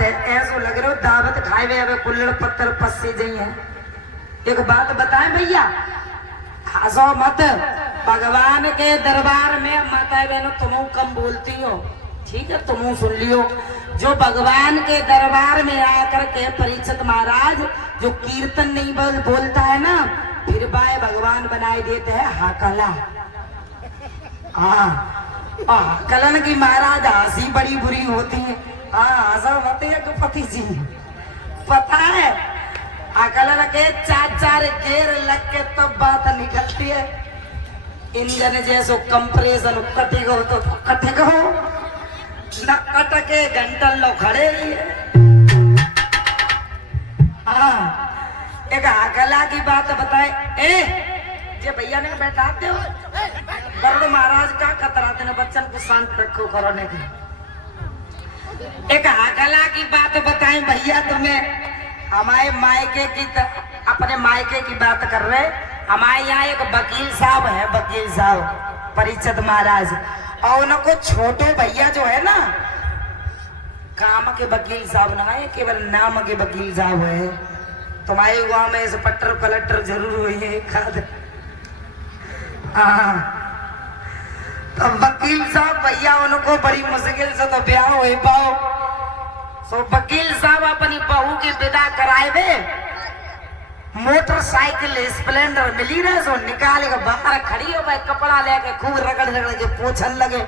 बात है, ऐसा लग रहा हो दावत खाए हुए अब कुल्लड़ पत्थर पस्से जाई है। एक बात बताएं भैया, हंसो मत। भगवान के दरबार में माता बहनों तुम कम बोलती हो, ठीक है, तुम सुन लियो। जो भगवान के दरबार में आकर के परीक्षित महाराज जो कीर्तन नहीं बोलता है ना, फिर बाय भगवान बनाए देते हैं हाकला। हाँ, कलन की महाराज हंसी बड़ी बुरी होती है। हाँ, हंसा मत है पति जी, पता है अकलन के चार चार गेर लग के तब बात निकलती है। इंजन जैसो कंप्रेशन कटे गो तो कटे गो न कटके घंटन लो खड़े रहिए। हाँ, एक अकला की बात बताए। जे भैया ने बैठाते हो गरुड़ महाराज का खतराते ने बच्चन को शांत रखो करने की। एक अकला की बात बताएं भैया तुम्हें। हमारे मायके की अपने मायके की बात कर रहे। हमारे यहाँ एक वकील साहब है, वकील साहब परीक्षित महाराज, और उनको छोटे भैया जो है ना, काम के वकील साहब ना है, केवल नाम के वकील साहब है। तुम्हारे गाँव में इंस्पेक्टर कलेक्टर जरूर हुई है एक आध। हाँ, तो वकील साहब भैया उनको बड़ी मुश्किल से तो ब्याह हो पाओ। तो वकील साहब अपनी बहू की विदा कराए वे, मोटरसाइकिल स्प्लेंडर मिली रहे, सो निकाल के बाहर खड़ी हो भाई, कपड़ा लेके खूब रगड़ रगड़ के पोछन लगे।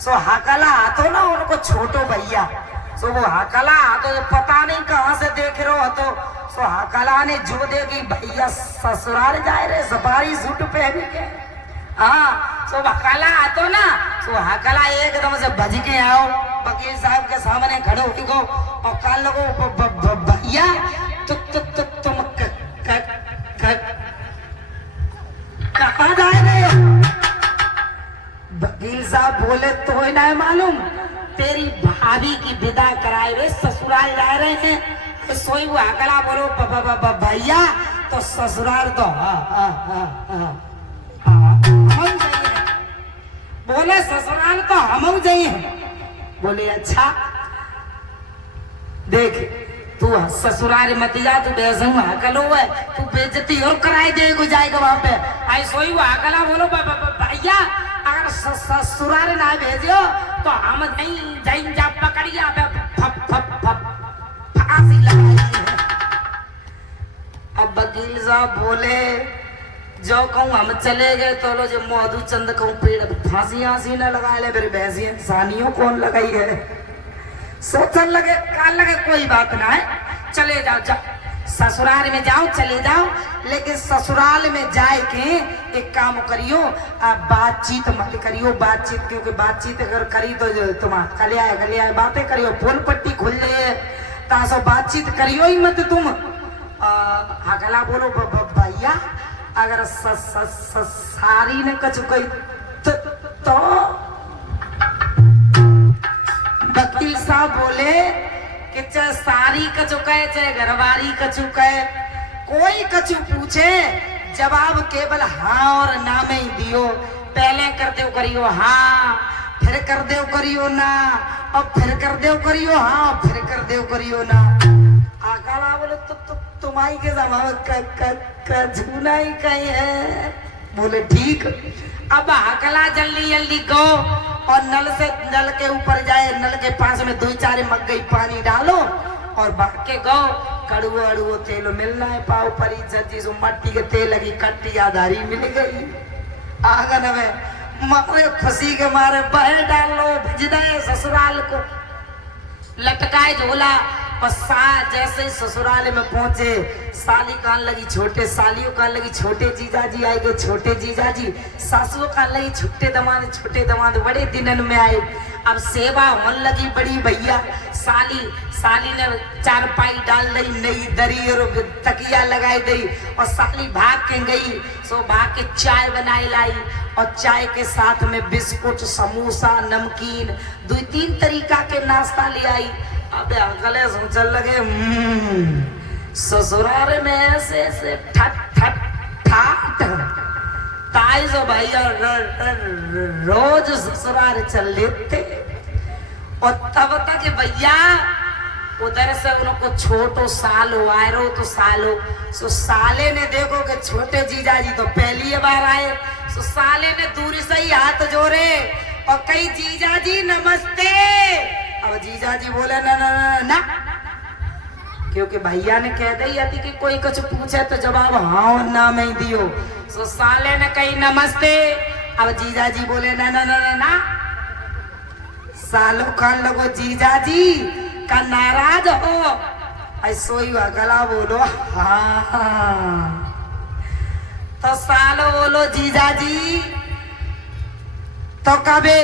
सो हकला हाथों ना उनको छोटो भैया, सो वो हकला हाथों पता नहीं कहाँ से देख रहे हो तो सो हकला ने जो देगी भैया ससुराल जाए रहे सफारी सूट पहन के। हाँ, सो हकला आतो ना, सो हकला एकदम से भज के आओ वकील साहब के सामने खड़े हो गो और काल लगो भैया तुम कहाँ जा रहे हो? वकील साहब बोले तो ही ना मालूम, तेरी भाभी की विदा कराए हुए ससुराल जा रहे हैं। सोई वो हकला बोलो भैया तो ससुराल तो बोले ससुराल तो हम जाइए। बोले अच्छा देख तू ससुराल मत जा, तू वैसे हकलो है, तू बेइज्जती और कराए देगा जाएगा वहां पे। आई सोई वो हकला बोलो भैया अगर ससुराल ना भेजो तो हम नहीं जाइन जा पकड़िया फप फप फप फांसी लगाई है। अब वकील साहब बोले जो कहूँ हम चले गए तो लो जो मधु चंद कहूँ पेड़ फांसी आंसी न लगाए ले, फिर वैसी इंसानियों कौन लगाई है। सोचन लगे काल लगे कोई बात ना है, चले जाओ ससुराल में जाओ, चले जाओ, लेकिन ससुराल में जाए के एक काम करियो, बातचीत मत करियो। बातचीत क्योंकि बातचीत अगर करी तो तुम कलिया बातें करियो, फोन पट्टी खुल जाए, तासो बातचीत करियो ही मत तुम। हगला बोलो भैया अगर सारी ने कछु कही तो वकील साहब बोले कि चाहे सारी कछु कहे चाहे घरवारी कछु कहे, कोई कछु पूछे जवाब केवल हाँ और ना में ही दियो। पहले कर दो करियो हाँ, फिर कर दो करियो ना, और फिर कर दो करियो हाँ, फिर कर दो करियो ना। आकाला बोले तो तुम्हारी के जमा झूना ही कहीं है। बोले ठीक। अब हकला जल्दी जल्दी गो और नल के ऊपर जाए, नल के पास में 2-4 मग्गे पानी डालो और भाग के गो। कड़ुओ अड़ुओ तेल मिलना है पाव परी जजी सो मट्टी के तेल लगी कट्टी आधारी मिल गई। आंगन में मारे खुशी के मारे बह डालो, भेज दे ससुराल को लटकाए झोला। और जैसे ही ससुराल में पहुंचे, साली कान लगी छोटे, सालियों कान लगी छोटे जीजाजी आए गए, छोटे जीजाजी सासुओं कान लगी छोटे दमाद बड़े दिनन में आए। अब सेवा होने लगी बड़ी भैया। साली ने चारपाई डाल दी, नई दरी और तकिया लगाई दी और साली भाग के गई। सो भाग के चाय बनाई लाई और चाय के साथ में बिस्कुट, समोसा, नमकीन 2-3 तरीका के नाश्ता ले आई। अब अगले सोचने लगे ससुराल में ऐसे ठट ठट ठाट ताई जो भैया रोज ससुराल चल लेते। और तब तक भैया उधर से उनको छोटो सालो आयरो तो सालो सो साले ने देखो कि छोटे जीजाजी तो पहली बार आए, सो साले ने दूरी से ही हाथ जोड़े और कई जीजाजी नमस्ते। अब जीजाजी बोले ना ना ना ना, क्योंकि भैया ने कह दिया थी कि कोई कुछ पूछे तो जवाब हाँ और ना में ही दियो। सो साले ने कही नमस्ते। अब जीजाजी बोले ना ना ना ना ना। सालो खान लगो जीजाजी का नाराज हो, ऐसो ही गला बोलो हाँ। तो सालो बोलो जीजाजी तो कबे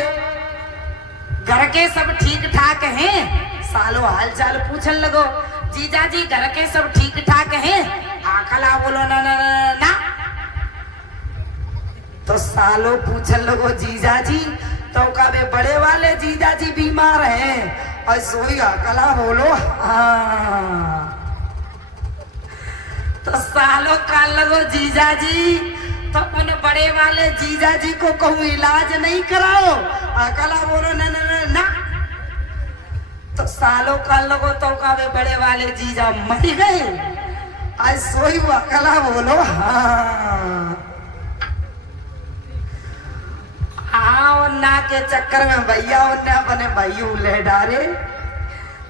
घर के सब ठीक ठाक हैं? सालो हाल चाल पूछन लगो। जीजाजी घर के सब ठीक ठाक हैं? आकला बोलो ना ना ना ना। तो सालो पूछन लगो जीजाजी तो कबे बड़े वाले जीजाजी बीमार हैं? और सोई अकला बोलो हाँ। तो सालो काल लगो जीजाजी तो उन बड़े वाले जीजाजी को कहूँ इलाज नहीं कराओ? अकला बोलो ना ना ना ना। तो सालों का लगो तो कावे बड़े वाले जीजा मर गए? आज सोई अकला बोलो हाँ। हाँ और ना के चक्कर में भैया उन्हें अपने भाइयों ले डाले।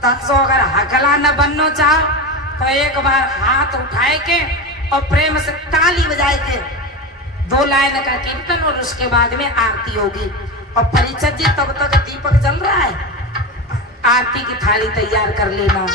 तत्सो अगर हकला न बनना चाहो तो एक बार हाथ उठाए के और प्रेम से ताली बजाए के 2 लाइन का कीर्तन और उसके बाद में आरती होगी। और परीक्षक जी तब तक दीपक जल रहा है, आरती की थाली तैयार कर लेना।